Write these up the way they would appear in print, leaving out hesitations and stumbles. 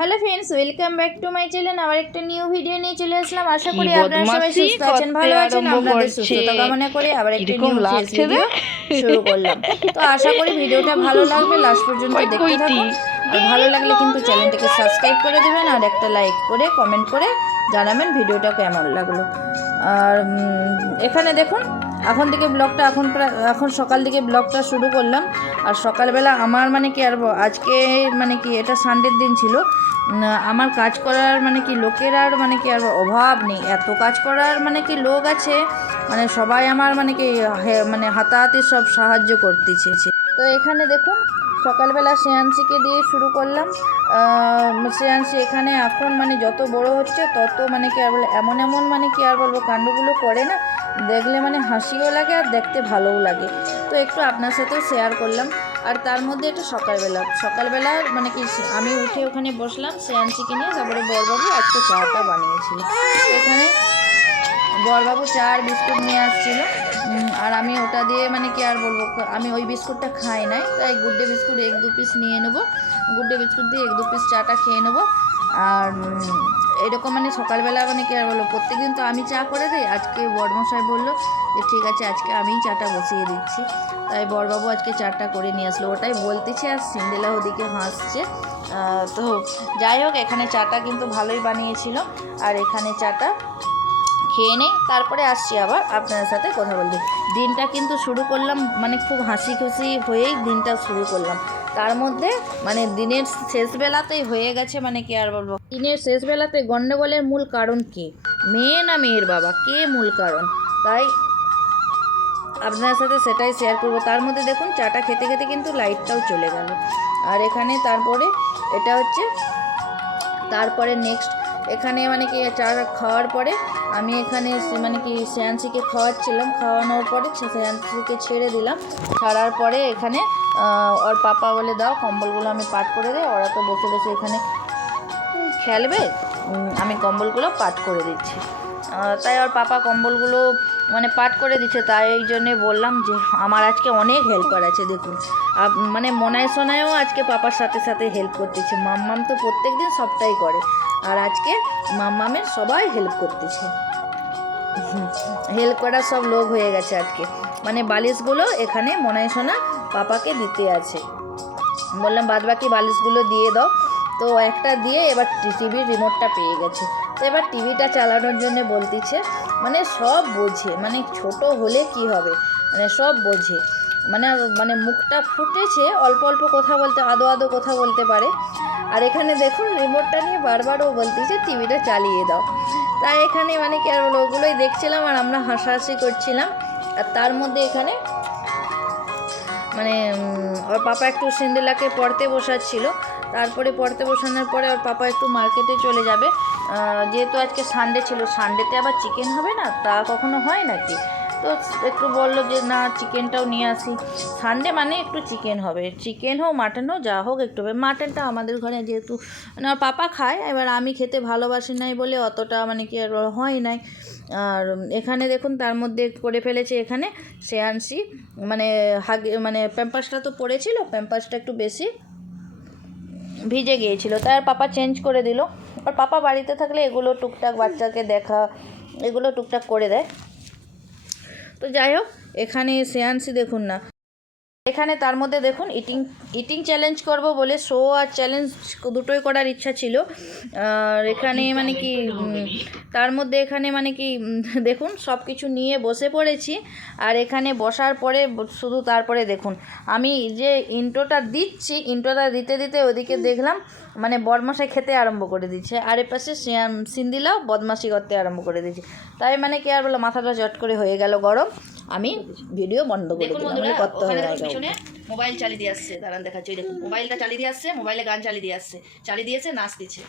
Hello friends, welcome back to my channel. আবার একটা new video নিয়ে চলে আসলাম। আশা করি আপনারা সবাই সুস্থ আছেন, ভালো আছেন। আপনাদের সুস্থতা কামনা করে আবার একটা নিউ ফেস ভিডিও শুরু করলাম। তো আশা করি ভিডিওটা ভালো লাগবে, লাস্ট পর্যন্ত দেখতে থাকুন। আর ভালো লাগলে কিন্তু চ্যানেলটাকে সাবস্ক্রাইব করে দেবেন আর একটা লাইক করে কমেন্ট করে জানাবেন ভিডিওটা কেমন লাগলো। আর এখানে দেখুন, এখন সকাল থেকে ব্লগটা শুরু করলাম। আর সকালবেলা আমার আজকে এটা সানডের দিন ছিল। আমার কাজ করার লোকের আর আর অভাব নেই, এত কাজ করার লোক আছে, সবাই আমার হাতাহাতি সব সাহায্য করতেছে। তো এখানে দেখুন, সকালবেলা শ্রেয়াংশীকে দিয়ে শুরু করলাম। শ্রেয়াংশী এখানে এখন যত বড় হচ্ছে তত এমন কাণ্ডগুলো করে না, দেখলে হাসিও লাগে আর দেখতে ভালোও লাগে। তো একটু আপনার সাথেও শেয়ার করলাম। আর তার মধ্যে একটু সকালবেলা আমি উঠে ওখানে বসলাম শ্রেয়াংশীকে নিয়ে। তারপরে বরবাবু আজকে চাটা বানিয়েছিল। এখানে বরবাবু চা আর বিস্কুট নিয়ে আসছিলো। আর আমি ওটা দিয়ে আমি ওই বিস্কুটটা খাই নাই, তাই গুড্ডে বিস্কুট 1-2 পিস নিয়ে নেবো। গুড্ডে বিস্কুট দিয়ে 1-2 পিস চাটা খেয়ে নেবো। আর এরকম সকালবেলা প্রত্যেকদিন তো আমি চা করে দিই। আজকে বড়মশাই বললো যে ঠিক আছে, আজকে আমিই চাটা বসিয়ে দিচ্ছি। তাই বড়বাবু আজকে চাটা করে নিয়ে আসলো, ওটাই বলতেছি। আর সিন্ডেলা ওদিকে হাসছে। তো যাই হোক, এখানে চাটা কিন্তু ভালোই বানিয়েছিল। আর এখানে চাটা খেয়ে নেই, তারপরে আসছি আবার আপনাদের সাথে কথা বলতে। দিনটা কিন্তু শুরু করলাম খুব হাসি খুশি হয়েই দিনটা শুরু করলাম। তার মধ্যে দিনের শেষবেলাতেই হয়ে গেছে দিনের শেষবেলাতে গণ্ডগোলের মূল কারণ কে? মেয়ে না মেয়ের বাবা? কে মূল কারণ? তাই আপনার সাথে সেটাই শেয়ার করব। তার মধ্যে দেখুন, চাটা খেতে খেতে কিন্তু লাইটটাও চলে গেল। আর এখানে তারপরে এটা হচ্ছে তারপরে নেক্সট এখানে চা খাওয়ার পরে আমি এখানে শ্রেয়াংশীকে খাওয়াচ্ছিলাম। খাওয়ানোর পরে শ্রেয়াংশীকে ছেড়ে দিলাম। ছাড়ার পরে এখানে ওর পাপা বলে দাও কম্বলগুলো আমি পাট করে দিই, ওরা তো বসে বসে এখানে খেলবে, আমি কম্বলগুলো পাট করে দিচ্ছি। তাই ওর পাপা কম্বলগুলো পাট করে দিচ্ছে। তাই এই জন্যে বললাম যে আমার আজকে অনেক হেল্পার আছে। দেখুন, মনায় সোনায়ও আজকে পাপার সাথে সাথে হেল্প করতেছে। মাম্মাম তো প্রত্যেক দিন সবটাই করে, আর আজকে মাম্মামের সবাই হেল্প করতেছে। হেল্প করার সব লোক হয়ে গেছে আজকে। বালিশগুলো এখানে মনায় সোনা পাপাকে দিতে আছে। বললাম বাদবাকি বালিশগুলো দিয়ে দাও। তো একটা দিয়ে এবার টিভির রিমোটটা পেয়ে গেছে। তো এবার টিভিটা চালানোর জন্য বলতেছে। সব বোঝে, ছোট হলে কি হবে, সব বোঝে। মুখটা ফুটেছে, অল্প অল্প কথা বলতে, আদো আদো কথা বলতে পারে। আর এখানে দেখুন, রিমোটটা নিয়ে বারবারও বলতেছে টিভিটা চালিয়ে দাও। তাই এখানে ওগুলোই দেখছিলাম আর আমরা হাসাহাসি করছিলাম। আর তার মধ্যে এখানে ওর পাপা একটু সিন্ডেলাকে পড়তে বসাচ্ছিল। তারপরে পড়তে বসানোর পরে ওর পাপা একটু মার্কেটে চলে যাবে, যেহেতু আজকে সানডে ছিল। সানডেতে আবার চিকেন হবে না, তা কখনো হয় নাকি? তো একটু বললো যে না, চিকেনটাও নিয়ে আসি। সানডে একটু চিকেন হবে, চিকেন হোক মাটন হোক যা হোক একটু হবে। মাটনটা আমাদের ঘরে যেহেতু ওর পাপা খায়, এবার আমি খেতে ভালোবাসি নাই বলে অতটা আর হয় নাই। আর এখানে দেখুন, তার মধ্যে করে ফেলেছে এখানে শ্রেয়াংশী প্যাম্পাসটা তো পড়েছিল, প্যাম্পাসটা একটু বেশি ভিজে গিয়েছিল, তাই আর পাপা চেঞ্জ করে দিল। আর পাপা বাড়িতে থাকলে এগুলো টুকটাক বাচ্চাকে দেখা, এগুলো টুকটাক করে দেয়। তো যাই হোক, এখানে শ্রেয়াংশী দেখুন না, এখানে তার মধ্যে দেখুন ইটিং চ্যালেঞ্জ করব বলে শো আর চ্যালেঞ্জ দুটোই করার ইচ্ছা ছিল। আর এখানে তার মধ্যে এখানে দেখুন সব কিছু নিয়ে বসে পড়েছি। আর এখানে বসার পরে শুধু তারপরে দেখুন, আমি যে ইন্ট্রোটা দিতে দিতে ওদিকে দেখলাম বদমাশাই খেতে আরম্ভ করে দিচ্ছে, আর এপাশে সিন্দিলাও বদমাশি করতে আরম্ভ করে দিচ্ছে। তাই আর বলো, মাথাটা চট করে হয়ে গেল গরম। আমি ভিডিও বন্ধ করে দিলাম, করতে হবে না। পিছনে মোবাইল চালিয়ে দিয়ে আসছে, দাঁড়ান দেখাচ্ছি। দেখুন, মোবাইলটা চালিয়ে দিয়ে আসছে, মোবাইলে গান চালিয়ে দিয়েছে, নাচ দিচ্ছে।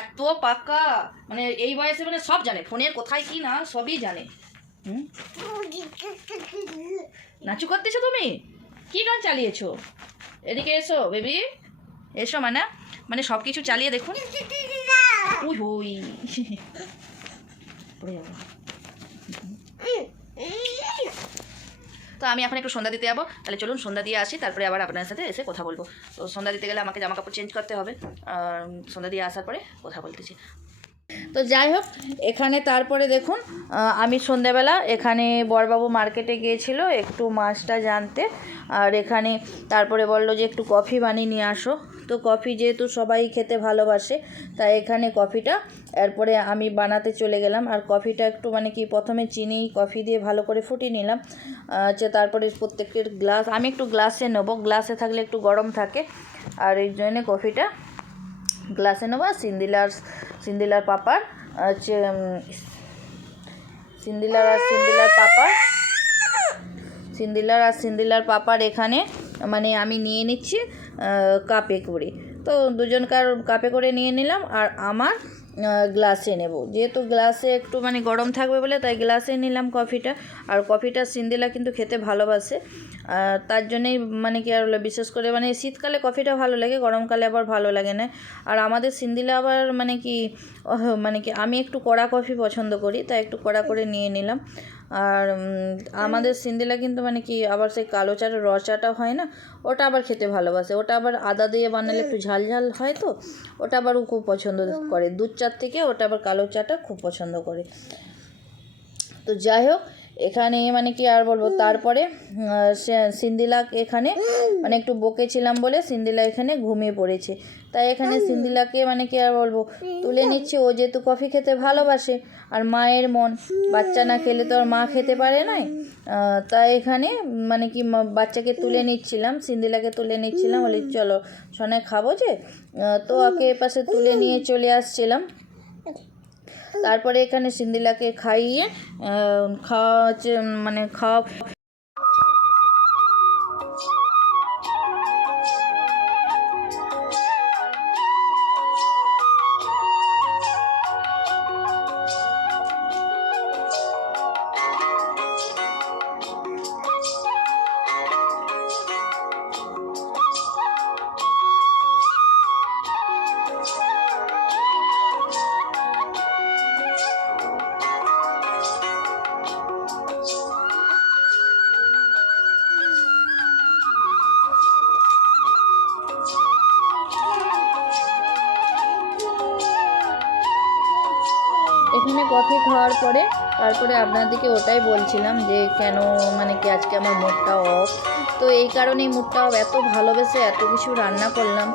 এত পাকা, এই বয়সে সব জানে, ফোনের কোথায় কি না সবই জানে। নাচু করতেছো তুমি? কি গান চালিয়েছো? এদিকে এসো বেবি, এসো। সব কিছু চালিয়ে দেখুন। উই তো আমি এখন একটু সন্ধ্যা দিতে যাবো, তাহলে চলুন সন্ধ্যা দিয়ে আসি, তারপরে আবার আপনার সাথে এসে কথা বলবো। তো সন্ধ্যা দিতে গেলে আমাকে জামা কাপড় চেঞ্জ করতে হবে, আর সন্ধ্যা দিয়ে আসার পরে কথা বলতেছি। তো যাই হোক, এখানে তারপরে দেখুন আমি সন্ধ্যাবেলা এখানে বড়বাবু মার্কেটে গিয়েছিল একটু মাছটা জানতে, আর এখানে তারপরে বললো যে একটু কফি বানিয়ে নিয়ে আসো। তো কফি যেহেতু সবাই খেতে ভালোবাসে, তাই এখানে কফিটা এরপরে আমি বানাতে চলে গেলাম। আর কফিটা একটু মানে কি প্রথমে চিনি কফি দিয়ে ভালো করে ফুটিয়ে নিলাম, তারপরে প্রত্যেকের গ্লাস আমি একটু গ্লাসে নেবো, গ্লাসে থাকলে একটু গরম থাকে, আর এই জন্যে কফিটা গ্লাসে নেবো। সিন্দিলার পাপার হচ্ছে সিন্দিলার পাপার এখানে মানে আমি নিয়ে নিচ্ছি কাপে করে। তো দুজনকার কাপে করে নিয়ে নিলাম, আর আমার গ্লাসে নেব, যেহেতু গ্লাসে একটু মানে গরম থাকবে বলে তাই গ্লাসে নিলাম কফিটা। আর কফিটা সিন্দিলা কিন্তু খেতে ভালোবাসে, তার জন্যেই মানে কি আর হলো, বিশেষ করে মানে শীতকালে কফিটা ভালো লাগে, গরমকালে আবার ভালো লাগে না। আর আমাদের সিন্দিলা আবার মানে কি আমি একটু কড়া কফি পছন্দ করি, তাই একটু কড়া করে নিয়ে নিলাম। আর আমাদের সিন্দিলা কিন্তু মানে কি আবার সেই কালো চাটা র চাটা হয় না, ওটা আবার খেতে ভালোবাসে, ওটা আবার আদা দিয়ে বানালে একটু ঝাল ঝাল হয়, তো ওটা আবার ও খুব পছন্দ করে, দুধ চার থেকে ওটা আবার কালো চাটা খুব পছন্দ করে। তো যাই হোক, এখানে মানে কি আর বলবো, তারপরে সিন্দিলা এখানে মানে একটু বকেছিলাম বলে সিন্দিলা এখানে ঘুমিয়ে পড়েছে, তাই এখানে সিন্দিলাকে মানে কি আর বলবো তুলে নিচ্ছে। ও যেহেতু কফি খেতে ভালোবাসে, আর মায়ের মন, বাচ্চা না খেলে তো আর মা খেতে পারে নাই, তাই এখানে মানে কি বাচ্চাকে তুলে নিচ্ছিলাম, সিন্দিলাকে তুলে নিচ্ছিলাম, বলি চলো সোনায় খাবো যে, তো ওকে এপাশে তুলে নিয়ে চলে আসছিলাম। তারপরে এখানে সিন্দিলাকে খাইয়ে খাওয়া হচ্ছে মানে খাওয়া এখানে কফি খাওয়ার পরে তারপরে আপনাদেরকে ওটাই বলছিলাম যে কেন মানে কি আজকে আমার মুডটা অফ। তো এই কারণেই মুডটা অফ, এত ভালোবেসে এত কিছু রান্না করলাম,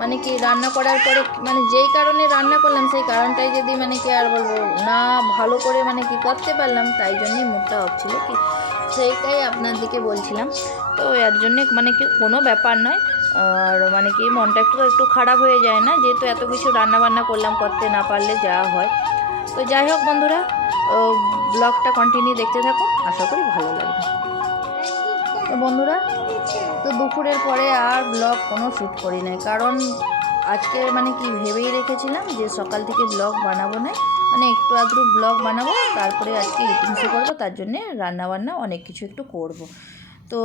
মানে কি রান্না করার পরে মানে যেই কারণে রান্না করলাম সেই কারণটাই যদি মানে কি আর বলবো না ভালো করে মানে কি করতে পারলাম, তাই জন্যই মুডটা অফ ছিল, কি সেইটাই আপনাদেরকে বলছিলাম। তো এর জন্যে মানে কি কোনো ব্যাপার নয়, আর মানে কি মনটা একটু খারাপ হয়ে যায় না, যেহেতু এত কিছু রান্না বান্না করলাম, করতে না পারলে যা হয়। তো যাই হোক বন্ধুরা, ব্লগটা কন্টিনিউ দেখতে থাকুন, আশা করি ভালো লাগবে। তো বন্ধুরা, তো দুপুরের পরে আর ব্লগ কোনো শ্যুট করি নাই, কারণ আজকে মানে কি ভেবেই রেখেছিলাম যে সকাল থেকে ব্লগ বানাবো না, মানে একটু আধটু ব্লগ বানাবো, তারপরে আজকে ইটিং শো করবো, তার জন্যে রান্নাবান্না অনেক কিছু একটু করব। তো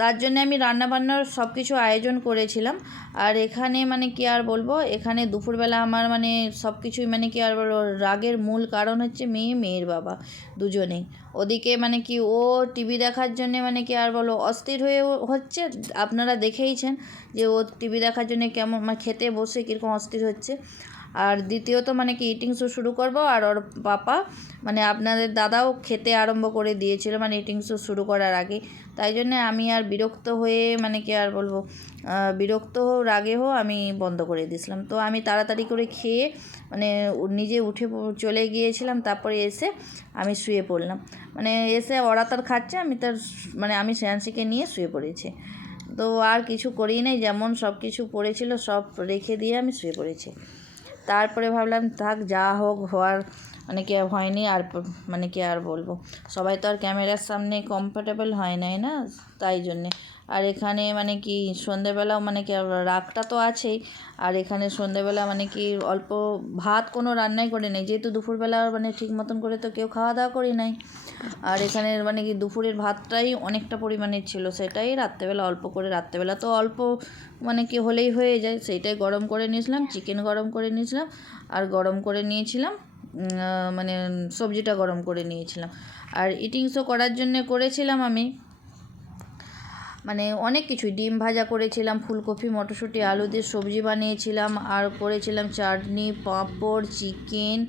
তার জন্য আমি রান্নাবান্নার সব কিছু আয়োজন করেছিলাম। আর এখানে মানে কি আর বলবো, এখানে দুপুরবেলা আমার মানে সব কিছুই মানে কি আর বলবো রাগের মূল কারণ হচ্ছে মেয়ের বাবা দুজনেই। ওদিকে মানে কি ও টিভি দেখার জন্যে মানে কি আর বলো অস্থির হয়ে হচ্ছে, আপনারা দেখেইছেন যে ও টিভি দেখার জন্যে কেমন মানে খেতে বসে কীরকম অস্থির হচ্ছে। আর দ্বিতীয়ত মানে কি ইটিং শো শুরু করব, আর ওর পাপা মানে আপনাদের দাদাও খেতে আরম্ভ করে দিয়েছিল মানে ইটিং শো শুরু করার আগে, তাই জন্যে আমি আর বিরক্ত হয়ে মানে কি আর বলবো বিরক্ত রাগে আমি বন্ধ করে দিয়েছিলাম। তো আমি তাড়াতাড়ি করে খেয়ে মানে নিজে উঠে চলে গিয়েছিলাম, তারপরে এসে আমি শুয়ে পড়লাম, মানে এসে ওরা তার খাচ্ছে, আমি শ্রেয়াংশীকে নিয়ে শুয়ে পড়েছি। তো আর কিছু করি নাই, যেমন সব কিছু পড়েছিল সব রেখে দিয়ে আমি শুয়ে পড়েছি। তারপরে ভাবলাম থাক যা হোক হওয়ার মানে কি হয়নি, আর মানে কি আর বলবো, সবাই তো আর ক্যামেরার সামনে কমফোর্টেবল হয় নাই না, তাই জন্যে। আর এখানে মানে কি সন্ধেবেলাও মানে কি রাগটা তো আছেই, আর এখানে সন্ধেবেলা মানে কি অল্প ভাত কোনো রান্নাই করে নেই, যেহেতু দুপুরবেলা মানে ঠিক মতন করে তো কেউ খাওয়া দাওয়া করি নাই। আর এখানে মানে কি দুপুরের ভাতটাই অনেকটা পরিমাণের ছিল, সেটাই রাত্রেবেলা অল্প করে, রাত্রেবেলা তো অল্প মানে কি হলেই হয়ে যায়, সেইটাই গরম করে নিয়েছিলাম, চিকেন গরম করে নিয়েছিলাম, আর গরম করে নিয়েছিলাম মানে সবজিটা গরম করে নিয়েছিলাম। আর ইটিং শো করার জন্যে করেছিলাম আমি মানে অনেক কিছুই, ডিম ভাজা করেছিলাম, ফুলকপি মটরশুঁটি আলু দিয়ে সবজি বানিয়েছিলাম, আর করেছিলাম চাটনি, পাঁপড়, চিকেন,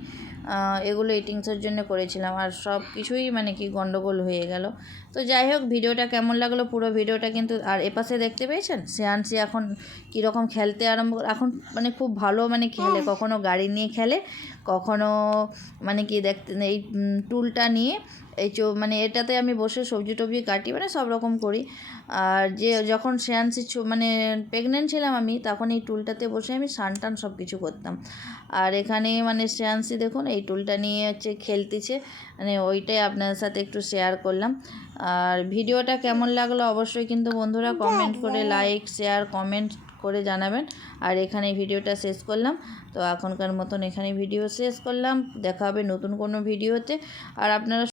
এগুলো ইটিংসের জন্য করেছিলাম। আর সব কিছুই মানে কি গন্ডগোল হয়ে গেল। তো যাই হোক, ভিডিওটা কেমন লাগলো পুরো ভিডিওটা কিন্তু, আর এপাশে দেখতে পেয়েছেন শ্রেয়াংশী এখন কীরকম খেলতে আরম্ভ এখন মানে খুব ভালো মানে খেলে, কখনো গাড়ি নিয়ে খেলে, কখনো মানে কি দেখতে এই টুলটা নিয়ে এই মানে এটাতে আমি বসে সবজি টবজি কাটি, মানে সব রকম করি। আর যখন শ্রেয়াংশী মানে প্রেগনেন্ট ছিলাম আমি, তখন এই টুলটাতে বসে আমি স্নান টান সব কিছু করতাম। আর এখানে মানে শ্রেয়াংশী দেখুন এই টুলটা নিয়ে হচ্ছে খেলতেছে, মানে ওইটাই আপনাদের সাথে একটু শেয়ার করলাম। আর ভিডিওটা কেমন লাগলো অবশ্যই কিন্তু বন্ধুরা কমেন্ট করে, লাইক শেয়ার কমেন্ট করে জানাবেন। আর এখানে ভিডিওটা শেষ করলাম। তো এখনকার মতন এখানে ভিডিও শেষ করলাম, দেখা হবে নতুন কোনো ভিডিওতে। আর আপনারা